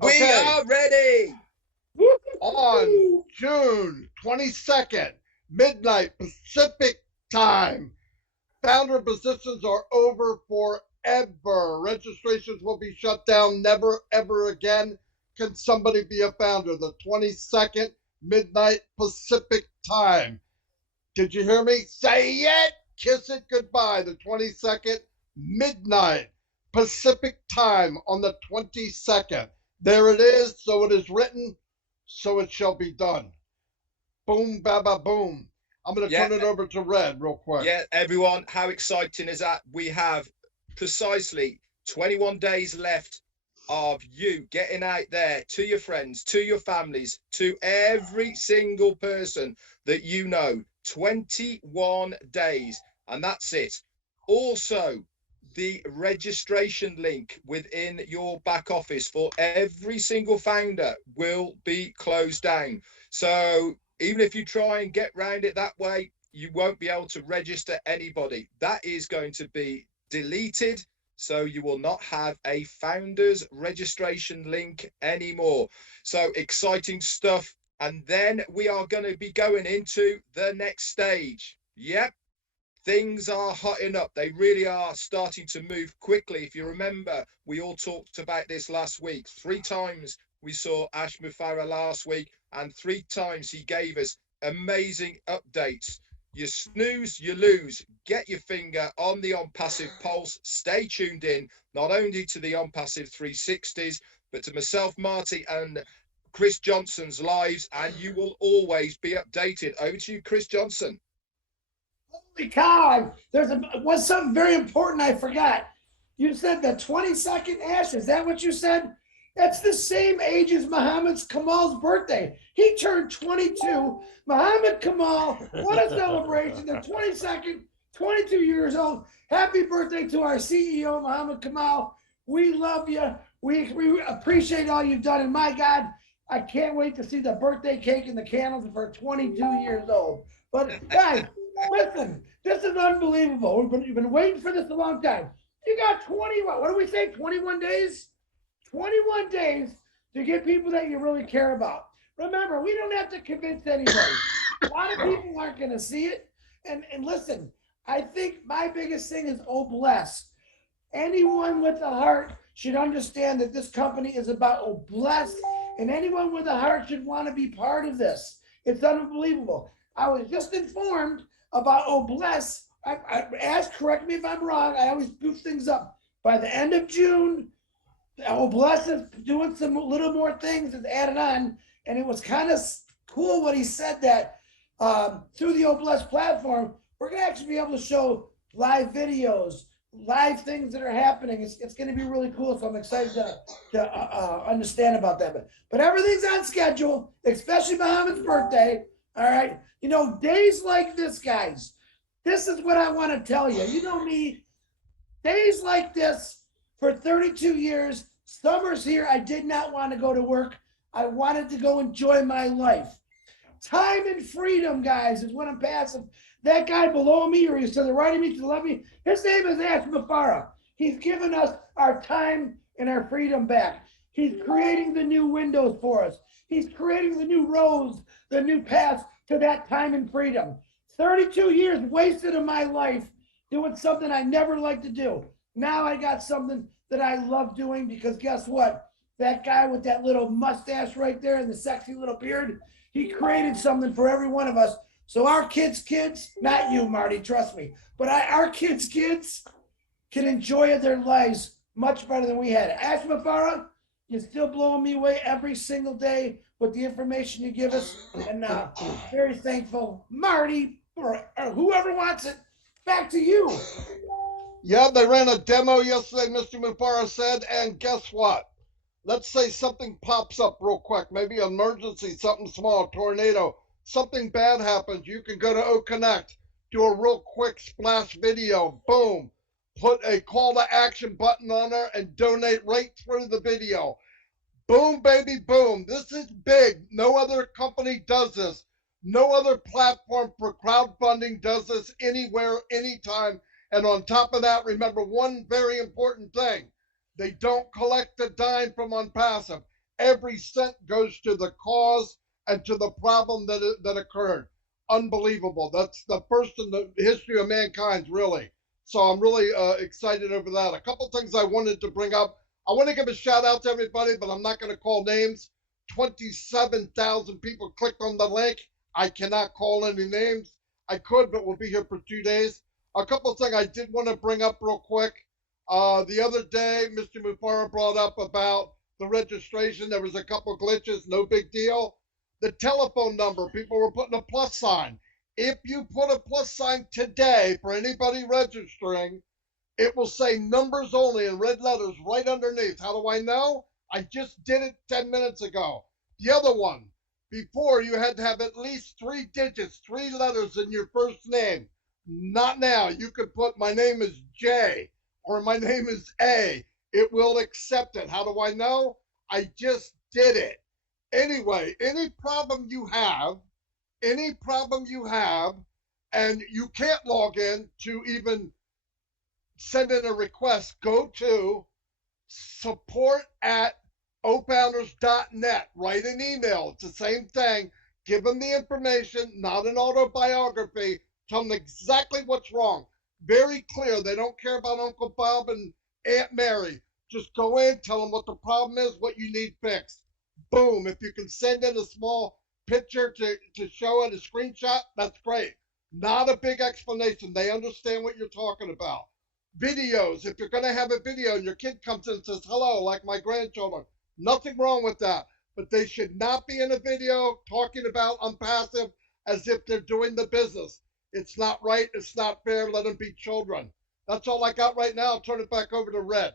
We Okay, are ready. on June 22nd, midnight Pacific time, founder positions are over forever. Registrations will be shut down. Never, ever again can somebody be a founder. The 22nd, midnight Pacific time. Did you hear me? Say it! Kiss it goodbye. The 22nd, midnight Pacific time on the 22nd. There it is. So it is written. So it shall be done. Boom, ba, ba, boom. I'm going to Yeah, turn it over to Red real quick. yeah, everyone. How exciting is that? We have precisely 21 days left of you getting out there to your friends, to your families, to every single person that you know. 21 days, and that's it. Also, the registration link within your back office for every single founder will be closed down. So even if you try and get round it that way, you won't be able to register anybody. That is going to be deleted. So you will not have a founders registration link anymore. So exciting stuff. And then we are going to be going into the next stage. Yep, things are hotting up. They really are starting to move quickly. If you remember, we all talked about this last week. 3 times we saw Ash Mufareh last week, and 3 times he gave us amazing updates. You snooze, you lose. Get your finger on the On Passive pulse. Stay tuned in, not only to the On Passive 360s, but to myself, Marty, and Chris Johnson's lives, and you will always be updated. Over to you, Chris Johnson. Holy cow! Was something very important I forgot. You said the 22nd, Ash. Is that what you said? That's the same age as Muhammad Kamal's birthday. He turned 22. Muhammad Kamal, what a celebration. The 22nd, 22 years old. Happy birthday to our CEO, Muhammad Kamal. We love you. We appreciate all you've done. And my God, I can't wait to see the birthday cake and the candles for 22 years old. But guys, listen, this is unbelievable. We've been waiting for this a long time. You got 20, what do we say, 21 days? 21 days to get people that you really care about. Remember, we don't have to convince anybody. A lot of people aren't going to see it. And listen, I think my biggest thing is, oh, bless. Anyone with a heart should understand that this company is about, oh, bless. And anyone with a heart should want to be part of this. It's unbelievable. I was just informed about, oh, bless. Ask, correct me if I'm wrong. I always goof things up. By the end of June, oh, bless is doing some little more things and added on. And it was kind of cool what he said that through the Oh Bless platform, we're going to actually be able to show live videos, live things that are happening. It's going to be really cool. So I'm excited to understand about that. But everything's on schedule, especially Muhammad's birthday. All right. You know, days like this, guys, this is what I want to tell you. You know me, days like this for 32 years, summer's here. I did not want to go to work. I wanted to go enjoy my life. Time and freedom, guys, is what I'm passing. That guy below me, or he's to the right of me, to the left of me, his name is Ash Mufareh. He's given us our time and our freedom back. He's creating the new windows for us. He's creating the new roads, the new paths to that time and freedom. 32 years wasted of my life doing something I never liked to do. Now I got something that I love doing, because guess what? That guy with that little mustache right there and the sexy little beard, he created something for every one of us. So our kids, not you, Marty, trust me, but our kids can enjoy their lives much better than we had. Ash Mufareh, you're still blowing me away every single day with the information you give us. And very thankful. Marty, or whoever wants it, back to you. Yeah, they ran a demo yesterday, Mr. Mufareh said, and guess what? Let's say something pops up real quick, maybe an emergency, something small, tornado, something bad happens. You can go to O Connect, do a real quick splash video, boom, put a call to action button on there and donate right through the video. Boom, baby, boom. This is big. No other company does this. No other platform for crowdfunding does this anywhere, anytime. And on top of that, remember one very important thing. They don't collect a dime from OnPassive. every cent goes to the cause and to the problem that occurred. Unbelievable. That's the first in the history of mankind, really. So I'm really excited over that. A couple things I wanted to bring up. I want to give a shout out to everybody, but I'm not going to call names. 27,000 people clicked on the link. I cannot call any names. I could, but we'll be here for 2 days. A couple things I did want to bring up real quick. The other day, Mr. Mufareh brought up about the registration. There was a couple glitches, no big deal. The telephone number, people were putting a plus sign. If you put a plus sign today for anybody registering, it will say numbers only in red letters right underneath. How do I know? I just did it 10 minutes ago. The other one, before you had to have at least 3 digits, 3 letters in your first name. Not now. You could put my name is J or my name is A. It will accept it. How do I know? I just did it. Anyway, any problem you have, and you can't log in to even send in a request, go to support@ofounders.net. Write an email. It's the same thing. Give them the information, not an autobiography. Tell them exactly what's wrong. Very clear. They don't care about Uncle Bob and Aunt Mary. Just go in, tell them what the problem is, what you need fixed. Boom. If you can send in a small picture to show it, a screenshot, that's great. Not a big explanation. They understand what you're talking about. Videos. If you're going to have a video and your kid comes in and says, hello, like my grandchildren, nothing wrong with that. But they should not be in a video talking about unpassive as if they're doing the business. It's not right. It's not fair. Let them be children. That's all I got right now. I'll turn it back over to Red.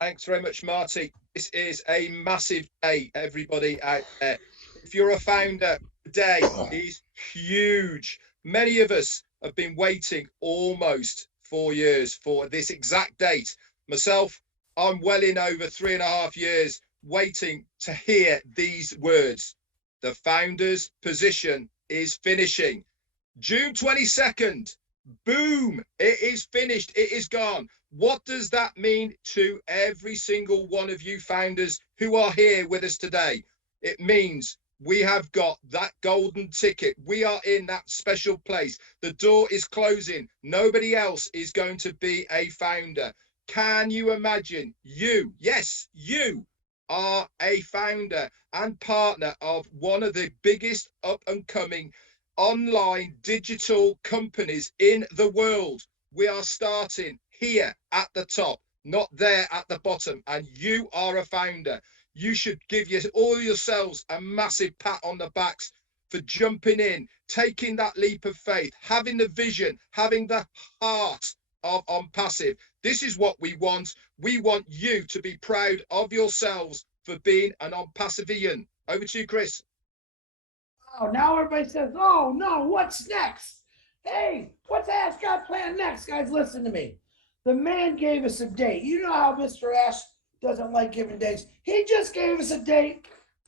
Thanks very much, Marty. This is a massive day, everybody out there. If you're a founder, today is huge. Many of us have been waiting almost 4 years for this exact date. Myself, I'm well in over 3.5 years waiting to hear these words. The founder's position is finishing. June 22nd, boom, it is finished, it is gone. What does that mean to every single one of you founders who are here with us today? It means we have got that golden ticket. We are in that special place. The door is closing. Nobody else is going to be a founder. Can you imagine? You, yes, you are a founder and partner of one of the biggest up and coming online digital companies in the world. We are starting here at the top, not there at the bottom, and you are a founder. You should give all yourselves a massive pat on the backs for jumping in, taking that leap of faith, having the vision, having the heart of OnPassive. This is what we want. We want you to be proud of yourselves for being an OnPassivian. Over to you, Chris. Oh, now everybody says, oh no, what's next? Hey, what's Ash got planned next? Guys, listen to me. The man gave us a date. You know how Mr. Ash doesn't like giving dates. He just gave us a date.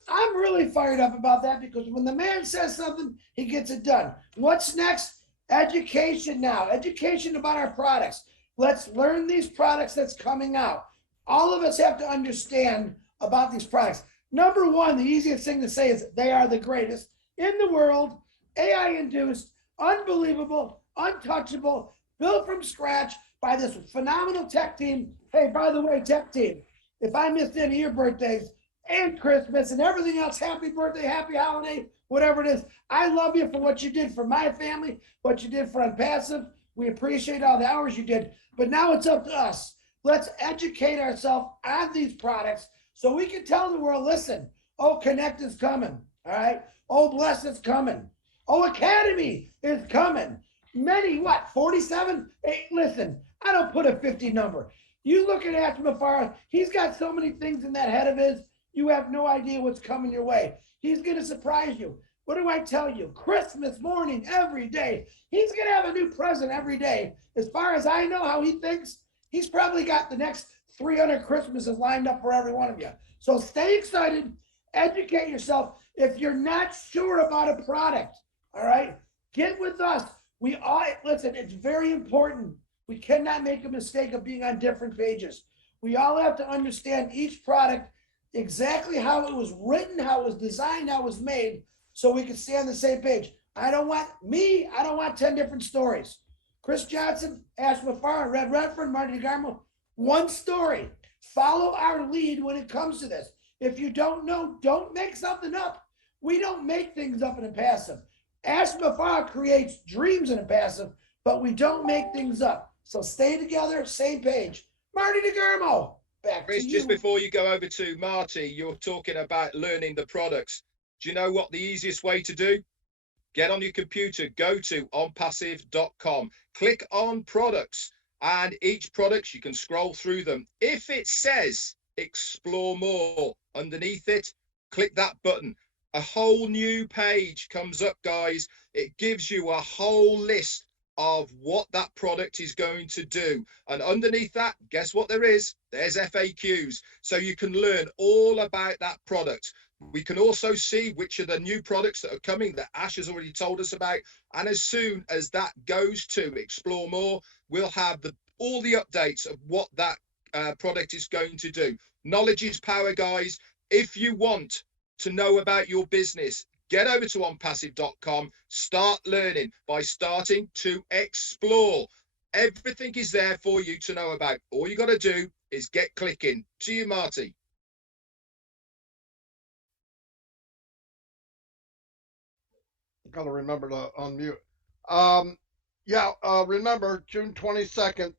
I'm really fired up about that because when the man says something, he gets it done. What's next? Education now. Education about our products. Let's learn these products that's coming out. All of us have to understand about these products. Number one, the easiest thing to say is they are the greatest in the world, AI-induced, unbelievable, untouchable, built from scratch by this phenomenal tech team. Hey, by the way, tech team, if I missed any of your birthdays and Christmas and everything else, happy birthday, happy holiday, whatever it is, I love you for what you did for my family, what you did for OnPassive. We appreciate all the hours you did, but now it's up to us. Let's educate ourselves on these products so we can tell the world, listen, oh, Connect is coming, all right? Oh, Bless is coming. Oh, Academy is coming. Many, 47? Hey, listen, I don't put a 50 number. You look at Ash Mufareh, he's got so many things in that head of his, you have no idea what's coming your way. He's going to surprise you. What do I tell you? Christmas morning, every day. He's going to have a new present every day. As far as I know how he thinks, he's probably got the next 300 Christmases lined up for every one of you. So stay excited, educate yourself. If you're not sure about a product, all right, get with us. We all, listen, it's very important. We cannot make a mistake of being on different pages. We all have to understand each product exactly how it was written, how it was designed, how it was made, so we can stay on the same page. I don't want 10 different stories. Chris Johnson, Ash Mufareh, Red Redford, Marty DeGarmo, one story. Follow our lead when it comes to this. If you don't know, don't make something up. We don't make things up in a passive. Ash Mufareh creates dreams in a passive, but we don't make things up. So stay together, same page. Marty DeGarmo, back Chris, to you. just before you go over to Marty, you're talking about learning the products. Do you know what the easiest way to do? Get on your computer, go to onpassive.com, click on products, and each product you can scroll through them. If it says explore more underneath it, click that button. A whole new page comes up, guys. It gives you a whole list of what that product is going to do. And underneath that, guess what there is? There's FAQs. So you can learn all about that product. We can also see which are the new products that are coming that Ash has already told us about. And as soon as that goes to explore more, we'll have all the updates of what that product is going to do. Knowledge is power, guys. If you want to know about your business, get over to onpassive.com, start learning by starting to explore. Everything is there for you to know about. All you got to do is get clicking. To you, Marty. Got to remember to unmute. Remember June 22nd,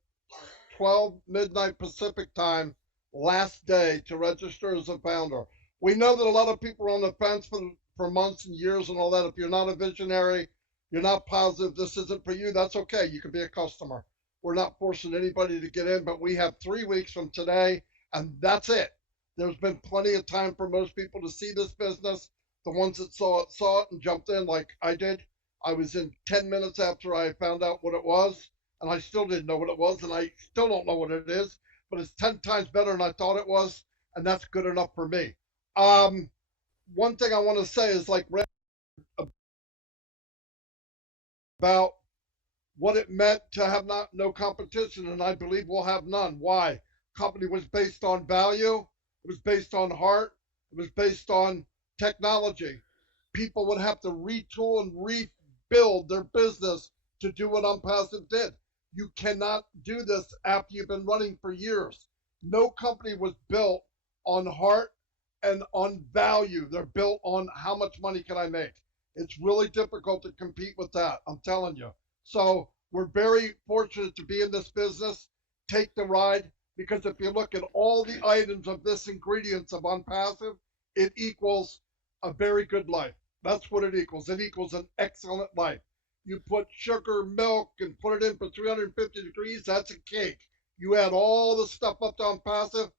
12 midnight Pacific time, last day to register as a founder. We know that a lot of people are on the fence for months and years and all that. If you're not a visionary, you're not positive, this isn't for you, that's okay. You can be a customer. We're not forcing anybody to get in, but we have 3 weeks from today, and that's it. There's been plenty of time for most people to see this business. The ones that saw it and jumped in like I did. I was in 10 minutes after I found out what it was, and I still didn't know what it was, and I still don't know what it is, but it's 10 times better than I thought it was, and that's good enough for me. One thing I want to say is like about what it meant to have no competition, and I believe we'll have none. Why? Company was based on value, it was based on heart, it was based on technology. People would have to retool and rebuild their business to do what Unpassive did. You cannot do this after you've been running for years. No company was built on heart and on value. They're built on how much money can I make. It's really difficult to compete with that, I'm telling you. So we're very fortunate to be in this business. Take the ride, because if you look at all the items of this ingredients of Unpassive, it equals a very good life. That's what it equals. It equals an excellent life. You put sugar, milk, and put it in for 350 degrees, that's a cake. You add all the stuff up to Unpassive,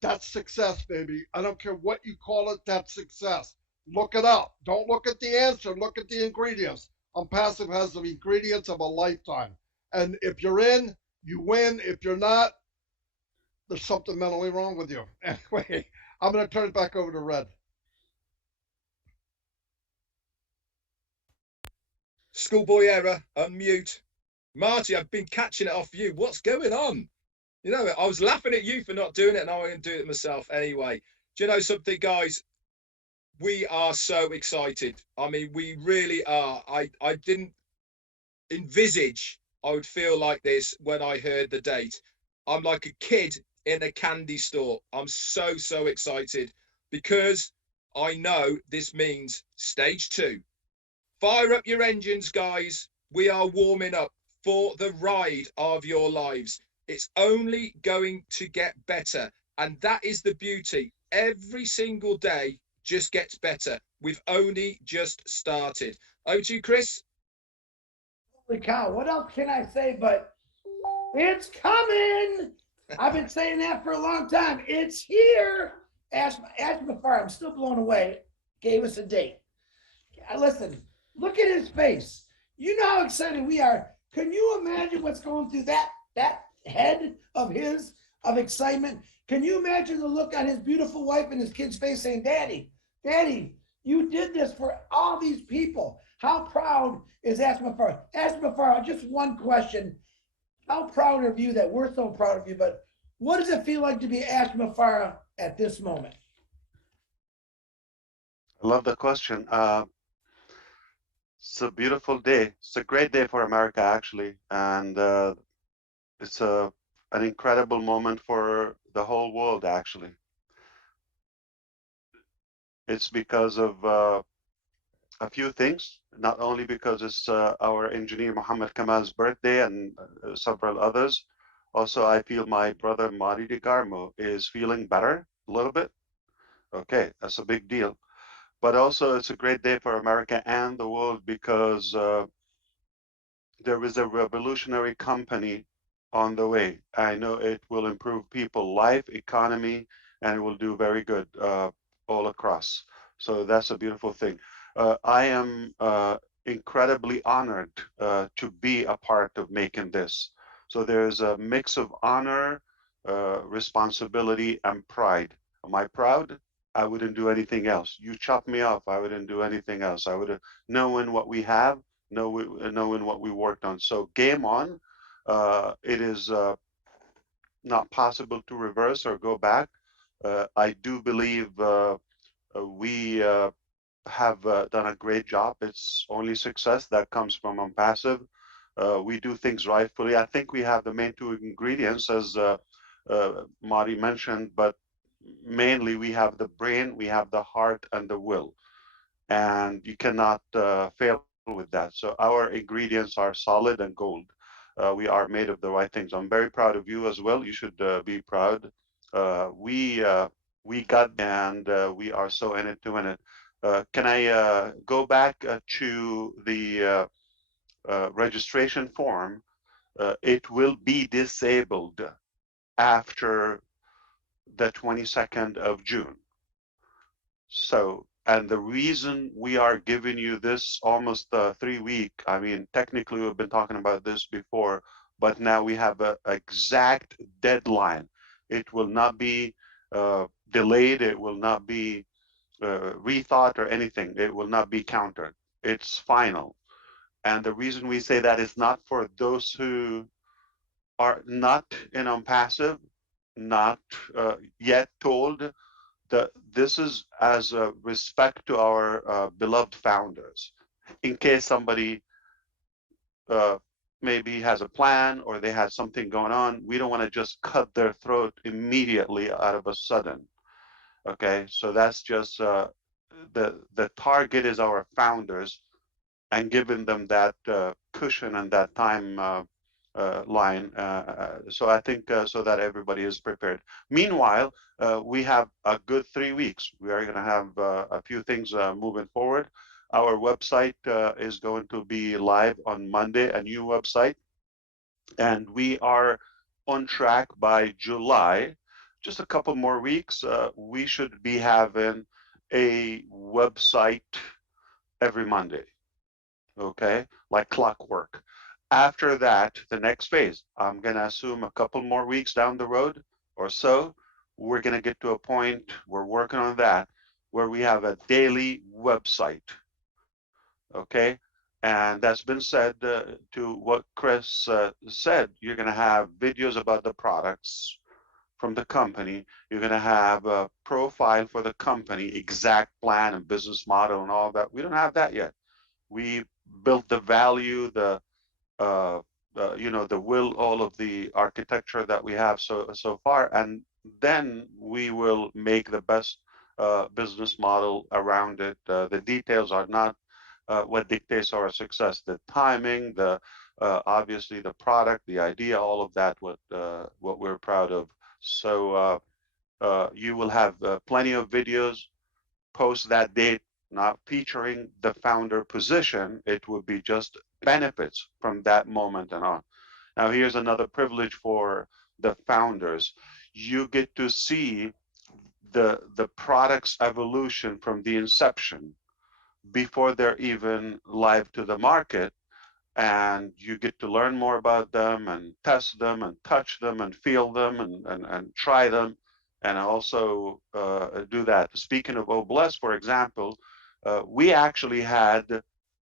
that's success, baby. I don't care what you call it, that's success. Look it up. Don't look at the answer, look at the ingredients. Unpassive has the ingredients of a lifetime. And if you're in, you win. If you're not, there's something mentally wrong with you. Anyway, I'm going to turn it back over to Red. Schoolboy error, unmute. Marty, I've been catching it off you. What's going on? You know, I was laughing at you for not doing it, and I'm going to do it myself anyway. Do you know something, guys? We are so excited. I mean, we really are. I didn't envisage I would feel like this when I heard the date. I'm like a kid in a candy store. I'm so excited because I know this means stage 2. Fire up your engines, guys. We are warming up for the ride of your lives. It's only going to get better. And that is the beauty. Every single day just gets better. We've only just started. Over to you, Chris. Holy cow, what else can I say but it's coming? I've been saying that for a long time. It's here. Ask Mufareh, I'm still blown away. Gave us a date. Listen, look at his face. You know how excited we are. Can you imagine what's going through that head of his of excitement? Can you imagine the look on his beautiful wife and his kid's face saying, Daddy, you did this for all these people. How proud is Ash Mufareh? Ash Mufareh, just one question. How proud of you that we're so proud of you, but what does it feel like to be Ash Mufareh at this moment? I love the question. It's a beautiful day. It's a great day for America, actually, and it's an incredible moment for the whole world, actually. It's because of a few things, not only because it's our engineer Muhammad Kamal's birthday and several others. Also, I feel my brother Mari DeGarmo is feeling better a little bit. Okay, that's a big deal. But also, it's a great day for America and the world because there is a revolutionary company on the way. I know it will improve people's life, economy, and it will do very good all across. So that's a beautiful thing. I am incredibly honored to be a part of making this. So there's a mix of honor, responsibility, and pride. Am I proud? I wouldn't do anything else. You chop me off, I wouldn't do anything else. I would have known what we have, knowing what we worked on. So game on. It is not possible to reverse or go back. I do believe we have done a great job. It's only success that comes from Unpassive. We do things rightfully. I think we have the main two ingredients, as Marty mentioned, but mainly we have the brain, we have the heart, and the will. And you cannot fail with that. So our ingredients are solid and gold. We are made of the right things. I'm very proud of you as well. You should be proud. We got and we are so in it to win it. Can I go back to the registration form? It will be disabled after the 22nd of June. So, and the reason we are giving you this almost 3 week, I mean, technically we've been talking about this before, but now we have an exact deadline. It will not be delayed. It will not be rethought or anything. It will not be countered. It's final. And the reason we say that is not for those who are not in on passive, not yet told that this is as a respect to our beloved founders. In case somebody uh, maybe has a plan or they have something going on, we don't want to just cut their throat immediately out of a sudden. Okay, so that's just the target is our founders and giving them that cushion and that time line. So I think so that everybody is prepared. Meanwhile, we have a good 3 weeks. We are going to have a few things moving forward. Our website is going to be live on Monday, a new website, and we are on track by July. Just a couple more weeks, we should be having a website every Monday. Okay, like clockwork. After that, the next phase, I'm going to assume a couple more weeks down the road or so, we're going to get to a point, we're working on that, where we have a daily website. Okay, and that's been said to what Chris said. You're going to have videos about the products from the company. You're going to have a profile for the company, exact plan and business model and all that. We don't have that yet. We built the value, uh, the will, all of the architecture that we have so far, and then we will make the best business model around it. The details are not what dictates our success. The timing, the obviously the product, the idea, all of that, what we're proud of. So you will have plenty of videos post that date, not featuring the founder position. It would be just benefits from that moment and on. Now, here's another privilege for the founders. You get to see the product's evolution from the inception before they're even live to the market, and you get to learn more about them and test them and touch them and feel them and try them and also do that. Speaking of OBLESS, for example, we actually had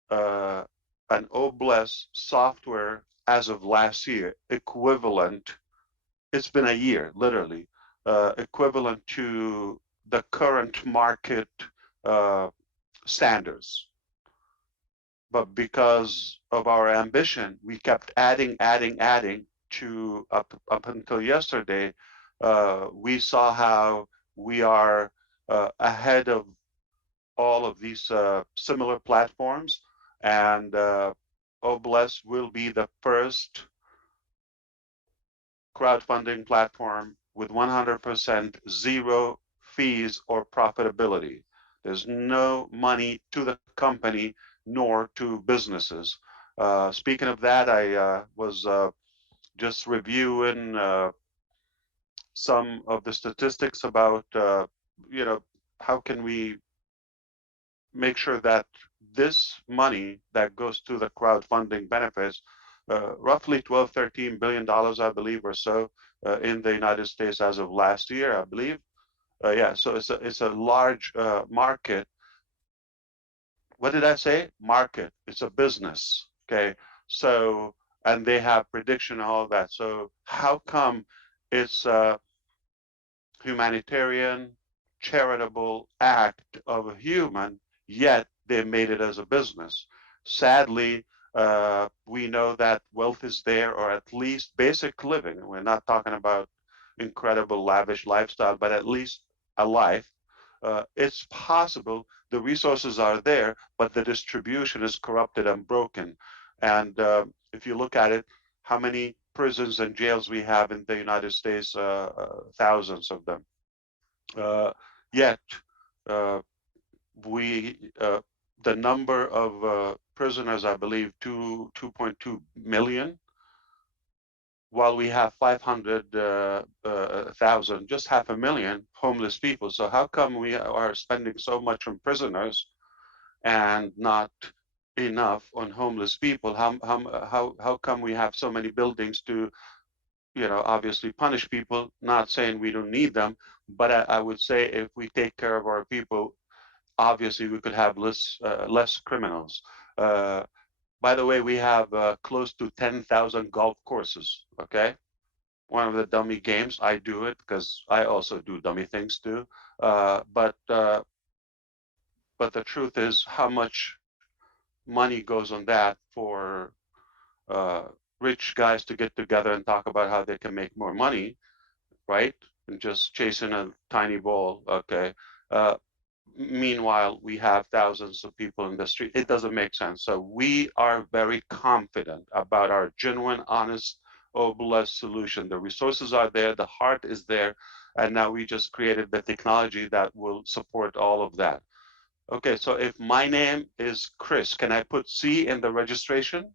an OBLESS software as of last year, equivalent, it's been a year, literally, equivalent to the current market standards. But because of our ambition, we kept adding to up until yesterday. We saw how we are ahead of all of these similar platforms, and Obless will be the first crowdfunding platform with 100% zero fees or profitability. There's no money to the company nor to businesses. Speaking of that, I was just reviewing some of the statistics about, how can we make sure that this money that goes to the crowdfunding benefits, roughly 12, $13 billion, I believe, or so, in the United States as of last year, I believe. Yeah, so it's a large market. What did I say? Market. It's a business. Okay. So, and they have prediction and all that. So how come it's a humanitarian, charitable act of a human, yet they made it as a business? Sadly, we know that wealth is there, or at least basic living. We're not talking about incredible lavish lifestyle, but at least a life. It's possible the resources are there, but the distribution is corrupted and broken. And if you look at it, how many prisons and jails we have in the United States, thousands of them. Yet, the number of prisoners, I believe, 2.2 million, while we have 500,000, just 500,000 homeless people. So how come we are spending so much on prisoners and not enough on homeless people? How come we have so many buildings to, obviously punish people? Not saying we don't need them, but I would say if we take care of our people, obviously we could have less criminals. By the way, we have close to 10,000 golf courses, okay? One of the dummy games, I do it because I also do dummy things too. But the truth is how much money goes on that for rich guys to get together and talk about how they can make more money, right? And just chasing a tiny ball, okay? Meanwhile, we have thousands of people in the street. It doesn't make sense. So we are very confident about our genuine, honest, Obless solution. The resources are there, the heart is there, and now we just created the technology that will support all of that. Okay, so if my name is Chris, can I put C in the registration?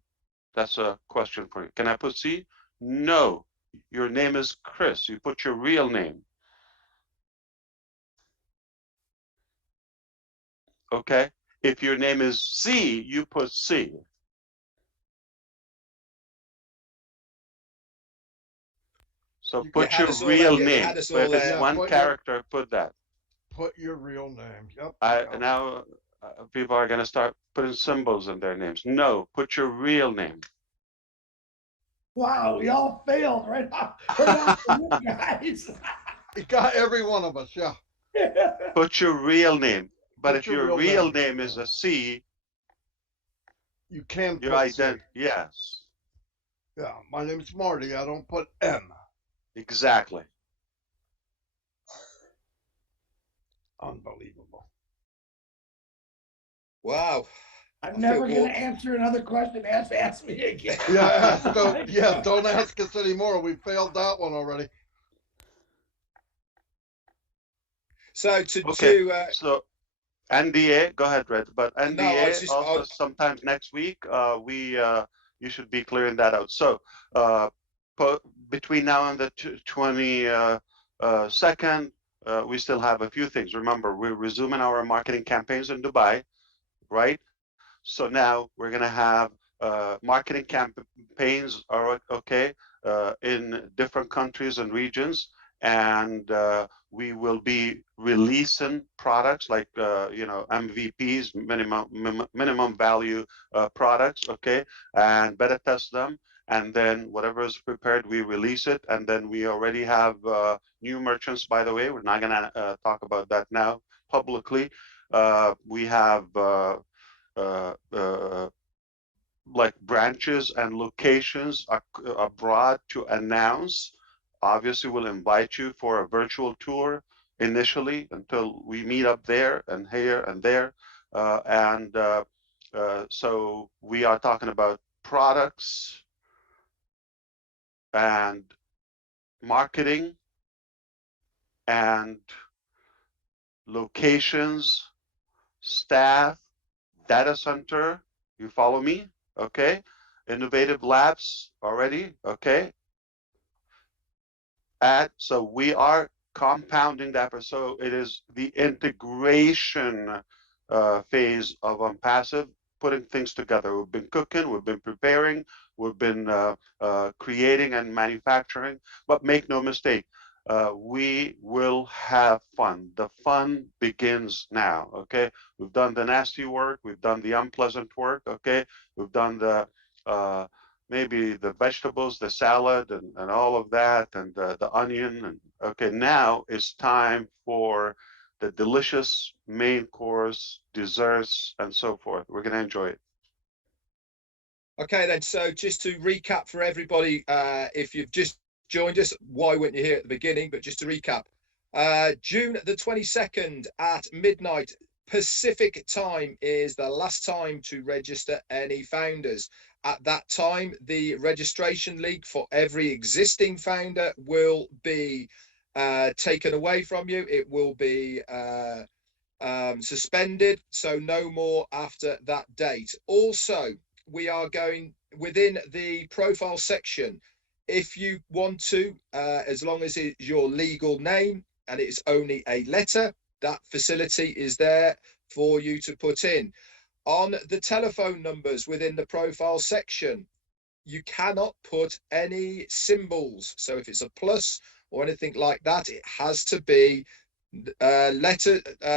That's a question for you. Can I put C? No, your name is Chris. You put your real name. Okay, if your name is C, you put C. So put your real name. If it's one character, put that. Put your real name. Yep. Now people are going to start putting symbols in their names. No, put your real name. Wow, we all failed right off the guys. It got every one of us, yeah. Put your real name. But if your real name is a C, you can your identity. Yes. Yeah, my name's Marty. I don't put M. Exactly. Unbelievable. Wow. I'm never going to answer another question. Ask me again. Yeah, don't ask us anymore. We failed that one already. So so NDA, go ahead, Red. But NDA also sometimes next week, you should be clearing that out. So between now and the 22nd, we still have a few things. Remember, we're resuming our marketing campaigns in Dubai, right? So now we're going to have marketing campaigns are okay in different countries and regions, and we will be releasing products like MVPs, minimum value products, okay, and beta test them. And then whatever is prepared, we release it. And then we already have new merchants, by the way. We're not going to talk about that now publicly. We have like branches and locations abroad to announce. Obviously, we'll invite you for a virtual tour initially until we meet up there and here and there. So we are talking about products and marketing and locations, staff, data center. You follow me? Okay. Innovative labs already. Okay. So we are compounding that. So it is the integration phase of Unpassive, putting things together. We've been cooking, we've been preparing, we've been creating and manufacturing, but make no mistake, we will have fun. The fun begins now, okay? We've done the nasty work, we've done the unpleasant work, okay? We've done the maybe the vegetables, the salad, and all of that, and the onion. And okay, now it's time for the delicious main course, desserts, and so forth. We're going to enjoy it. Okay, then. So just to recap for everybody, if you've just joined us, why weren't you here at the beginning? But just to recap, June the 22nd at midnight Pacific time is the last time to register any founders. At that time, the registration link for every existing founder will be taken away from you. It will be suspended, so no more after that date. Also, we are going within the profile section. If you want to, as long as it's your legal name and it's only a letter, that facility is there for you to put in. On the telephone numbers within the profile section, you cannot put any symbols. So if it's a plus or anything like that, it has to be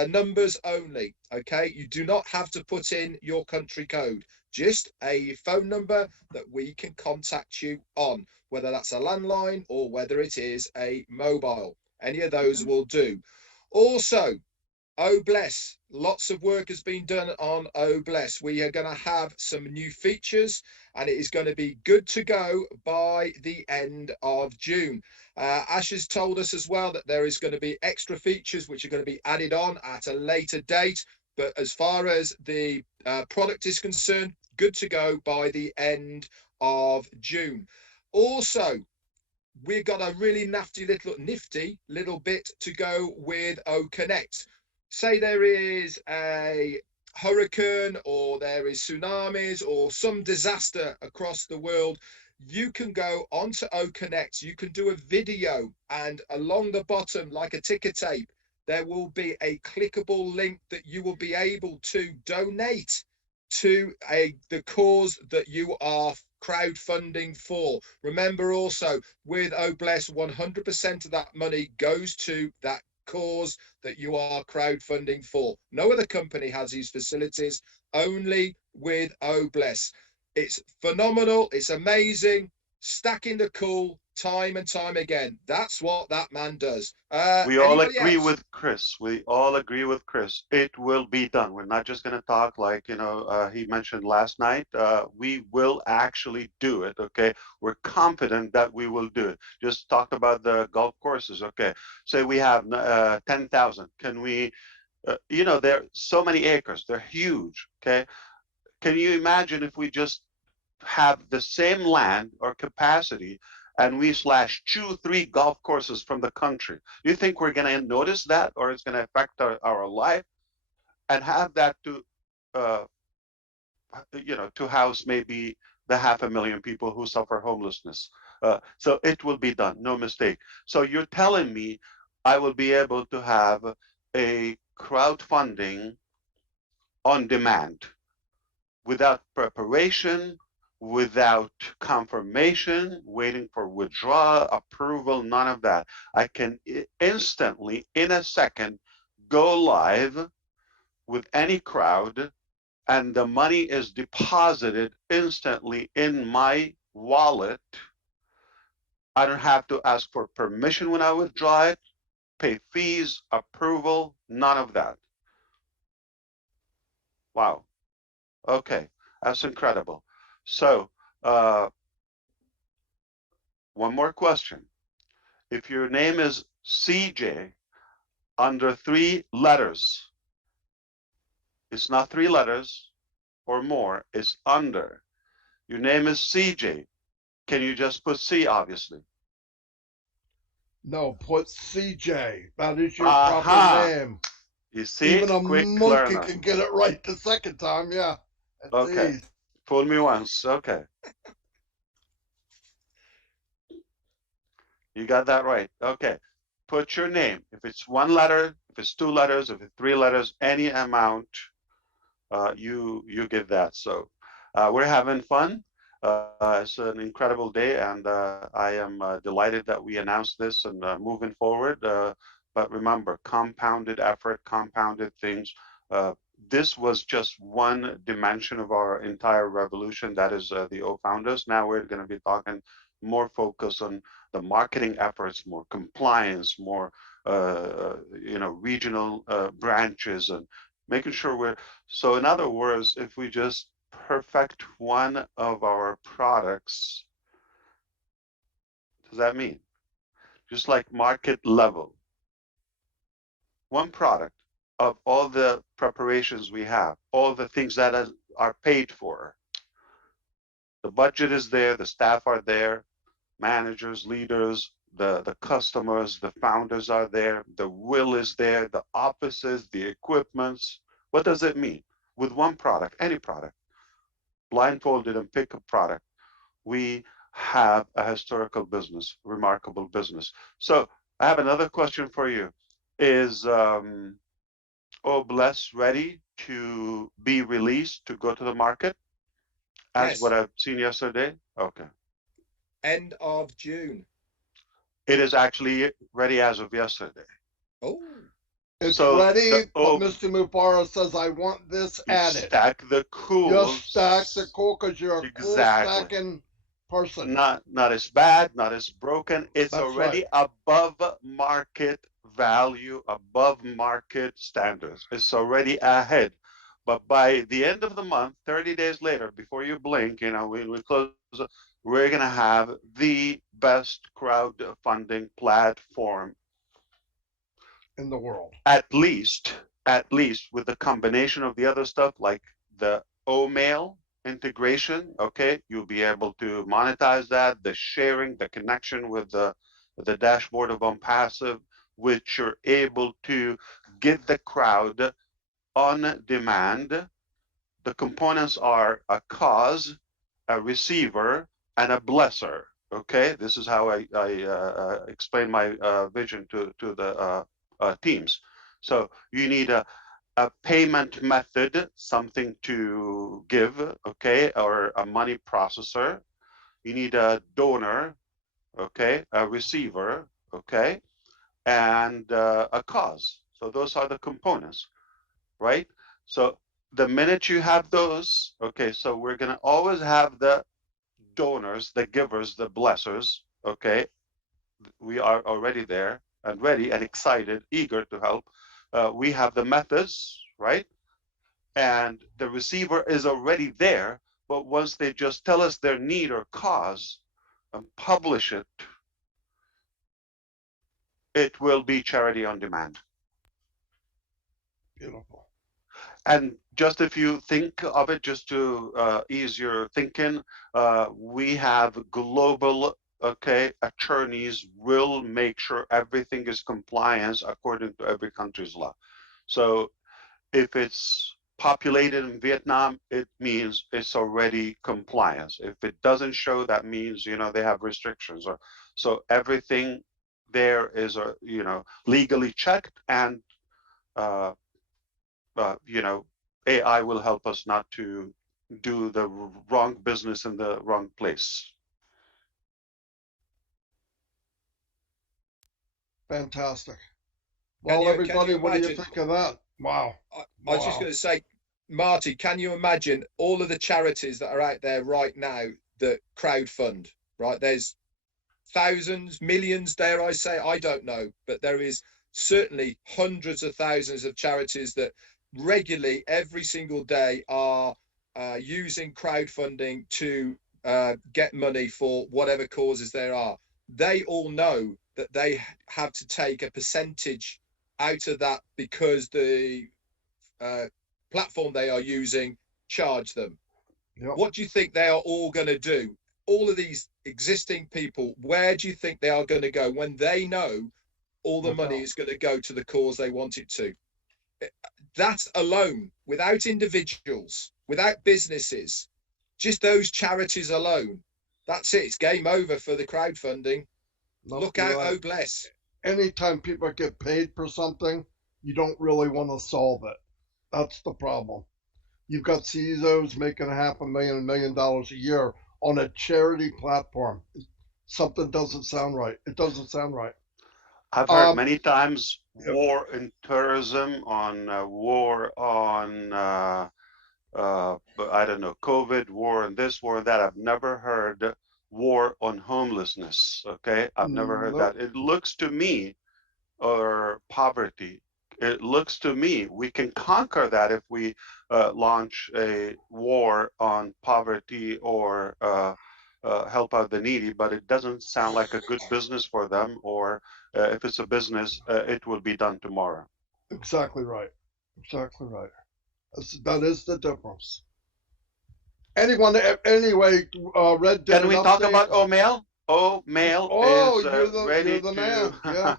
numbers only. Okay, you do not have to put in your country code, just a phone number that we can contact you on, whether that's a landline or whether it is a mobile. Any of those will do. Also, Oh Bless, lots of work has been done on Oh Bless. We are going to have some new features and it is going to be good to go by the end of June. Ash has told us as well that there is going to be extra features which are going to be added on at a later date. But as far as the product is concerned, good to go by the end of June. Also, we've got a really nifty little bit to go with O Connect. Say there is a hurricane or there is tsunamis or some disaster across the world, you can go onto O Connect, you can do a video, and along the bottom, like a ticker tape, there will be a clickable link that you will be able to donate to the cause that you are crowdfunding for. Remember also, with Oh Bless, 100% of that money goes to that cause that you are crowdfunding for. No other company has these facilities, only with Oh Bless. It's phenomenal. It's amazing. Stacking the cool time and time again. That's what that man does. We all Anybody agree else? with Chris. We all agree with Chris. It will be done. We're not just going to talk like, he mentioned last night. We will actually do it. Okay. We're confident that we will do it. Just talk about the golf courses. Okay. Say we have 10,000. Can we, there are so many acres. They're huge. Okay. Can you imagine if we just have the same land or capacity and we slash 2-3 golf courses from the country? Do you think we're going to notice that, or it's going to affect our life? And have that uh, to house maybe the 500,000 people who suffer homelessness. So it will be done, no mistake. So you're telling me I will be able to have a crowdfunding on demand, without preparation, without confirmation, waiting for withdrawal, approval, none of that. I can instantly, in a second, go live with any crowd, and the money is deposited instantly in my wallet. I don't have to ask for permission when I withdraw it, pay fees, approval, none of that. Wow. Okay, that's incredible. So, one more question. If your name is CJ under 3 letters, it's not 3 letters or more, it's under. Your name is CJ. Can you just put C, obviously? No, put CJ. That is your proper Aha! name. You see? Even a Quick monkey learner. can get it right the second time. Yeah. That's Okay. easy. Fool me once. Okay. You got that right. Okay. Put your name. If it's 1 letter, if it's 2 letters, if it's 3 letters, any amount, you give that. So we're having fun. It's an incredible day, and I am delighted that we announced this and moving forward. But remember, compounded effort, compounded things. This was just one dimension of our entire revolution. That is the O Founders. Now we're going to be talking more focus on the marketing efforts, more compliance, more regional branches, and making sure we're. So in other words, if we just perfect one of our products, what does that mean? Just like market level, one product of all the preparations we have, all the things that are paid for. The budget is there, the staff are there, managers, leaders, the customers, the founders are there, the will is there, the offices, the equipments. What does it mean? With one product, any product, blindfolded and pick a product, we have a historical business, remarkable business. So I have another question for you. Is Obless ready to be released to go to the market as Yes. what I've seen yesterday? Okay. End of June. It is actually ready as of yesterday. Oh. It's So ready, but Mr. Mufareh says, I want this added. Stack the cool. Just stack the cool because you're a cool stacking person. Not as bad, not as broken. It's That's already above market value, above market standards. It's already ahead. But by the end of the month, 30 days later, before you blink, we close, we're going to have the best crowdfunding platform in the world. At least with the combination of the other stuff like the O-mail integration, okay, you'll be able to monetize that, the sharing, the connection with the dashboard of OnPassive, which you're able to get the crowd on demand. The components are a cause, a receiver, and a blesser. Okay, this is how I explain my vision to the teams. So you need a payment method, something to give, okay, or a money processor. You need a donor, okay, a receiver, okay, and a cause. So those are the components, right? So the minute you have those, okay, so we're gonna always have the donors, the givers, the blessers, okay? We are already there and ready and excited, eager to help. We have the methods, right? And the receiver is already there, but once they just tell us their need or cause and publish it, it will be charity on demand. Beautiful. And just if you think of it, just to ease your thinking, we have global, okay, attorneys will make sure everything is compliance according to every country's law. So if it's populated in Vietnam, it means it's already compliance. If it doesn't show, that means, they have restrictions. Or so everything there is, legally checked, and AI will help us not to do the wrong business in the wrong place. Fantastic. Well, everybody, what do you think of that? Wow. I was just going to say, Marty, can you imagine all of the charities that are out there right now that crowdfund, right? There's thousands, millions, dare I say, I don't know, but there is certainly hundreds of thousands of charities that regularly every single day are using crowdfunding to get money for whatever causes there are, they all know that they have to take a percentage out of that because the platform they are using charge them. Yep. What do you think they are all going to do? All of these existing people, where do you think they are going to go when they know all the money is going to go to the cause they want it to? That alone, without individuals, without businesses, just those charities alone, that's it. It's game over for the crowdfunding. Look out, right. oh bless. Anytime people get paid for something, you don't really want to solve it. That's the problem. You've got CEOs making $500,000, $1 million a year on a charity platform. Something doesn't sound right. It doesn't sound right. I've heard many times war in tourism, on war on I don't know, COVID, war and this, war and that. I've never heard war on homelessness. Okay, I've never heard that. It looks to me, or poverty. It looks to me we can conquer that if we launch a war on poverty or help out the needy, but it doesn't sound like a good business for them, or if it's a business, it will be done tomorrow. Exactly right. Exactly right. That is the difference. Anyone, anyway, Red Dead. Can we talk about Omail? Omail is ready you're the man. Yeah.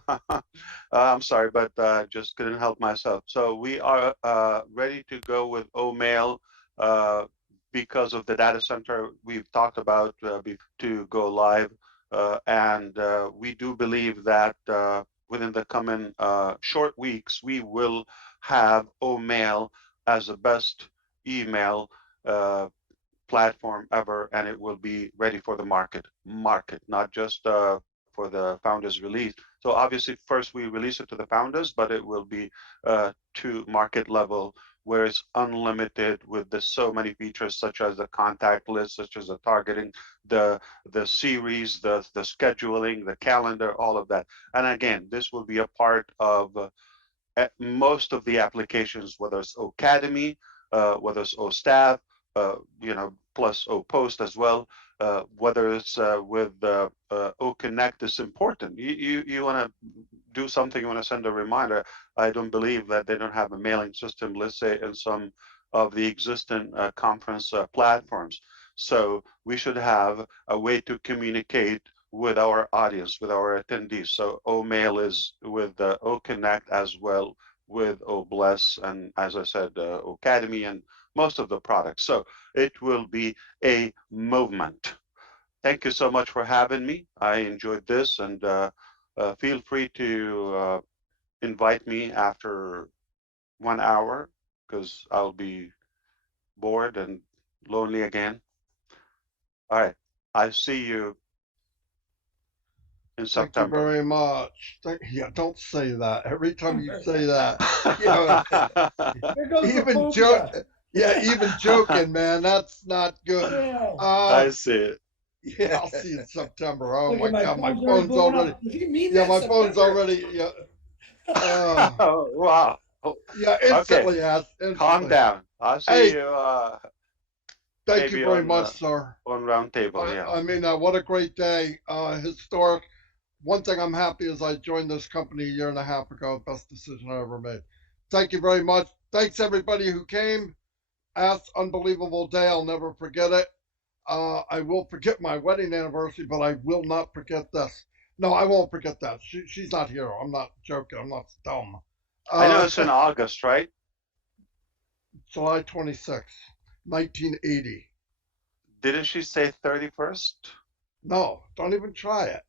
I'm sorry, but just couldn't help myself. So we are ready to go with Omail because of the data center we've talked about to go live. And we do believe that within the coming short weeks, we will have Omail as the best email platform ever, and it will be ready for the market, not just for the founders release. So obviously first we release it to the founders, but it will be to market level, where it's unlimited with the so many features, such as the contact list, such as the targeting, the series, the scheduling, the calendar, all of that. And again, this will be a part of most of the applications, whether it's Academy, whether it's OStaff, plus OPost as well, whether it's with OConnect. Is important. You want to do something, you want to send a reminder. I don't believe that they don't have a mailing system, let's say, in some of the existing conference platforms. So we should have a way to communicate with our audience, with our attendees. So Omail is with OConnect as well, with OBless, and as I said, Academy and most of the products. So it will be a movement. Thank you so much for having me. I enjoyed this, and feel free to invite me after 1 hour, because I'll be bored and lonely again. All right, I see you in September. Thank you very much. Yeah, don't say that. Every time you say that, even joke. Yeah, even joking, man. That's not good. Yeah. I see it. Yeah, I'll see you in September. Oh my God, my phone's phone's already. Yeah, my phone's already. Yeah. Oh, wow. Yeah, instantly. Okay. Instantly. Calm down. I'll see you. Thank you very much, sir. On Roundtable, yeah. I mean, what a great day. Historic. One thing I'm happy is I joined this company a year and a half ago. Best decision I ever made. Thank you very much. Thanks everybody who came. Unbelievable day. I'll never forget it. I will forget my wedding anniversary, but I will not forget this. No, I won't forget that. She's not here. I'm not joking. I'm not dumb. I know it's in August, right? July 26th, 1980. Didn't she say 31st? No, don't even try it.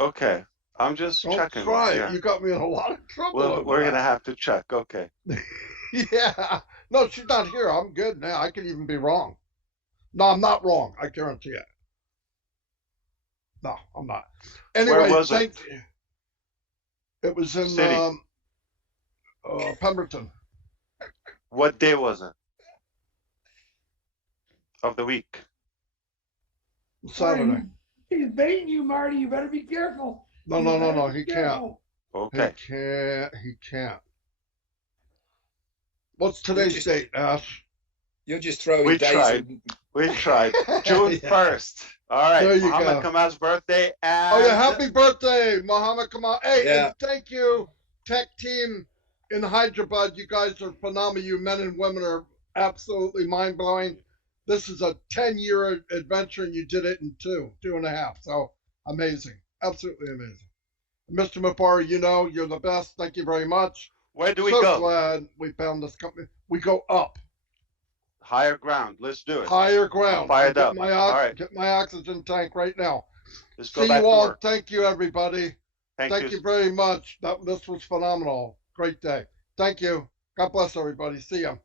Okay, I'm just checking. Don't try it. You got me in a lot of trouble. Well, we're going to have to check. Okay. Yeah. No, she's not here. I'm good now. I could even be wrong. No, I'm not wrong. I guarantee it. No, I'm not. Anyway, where was it? It was in Pemberton. What day was it? Of the week? Saturday. He's baiting you, Marty. You better be careful. No. He can't. Okay. He can't. What's today's just- date, Ash? You're just throwing We days. tried. We tried. June Yeah. 1st. All right. There you Muhammad go. Kamal's birthday. And Oh yeah, happy birthday, Muhammad Kamal. Hey, Yeah. and thank you, tech team in Hyderabad. You guys are phenomenal. You men and women are absolutely mind-blowing. This is a 10-year adventure, and you did it in 2.5. So amazing. Absolutely amazing. Mr. Mufareh, you know, you're the best. Thank you very much. where do we So go? glad we found this company. We go up, Higher ground. Let's do it. higher ground. fired Get up. my All right. get my oxygen tank right now. Let's go See back you to all. work. Thank you, everybody. Thank you very much. This was phenomenal. Great day. Thank you. God bless everybody. See ya.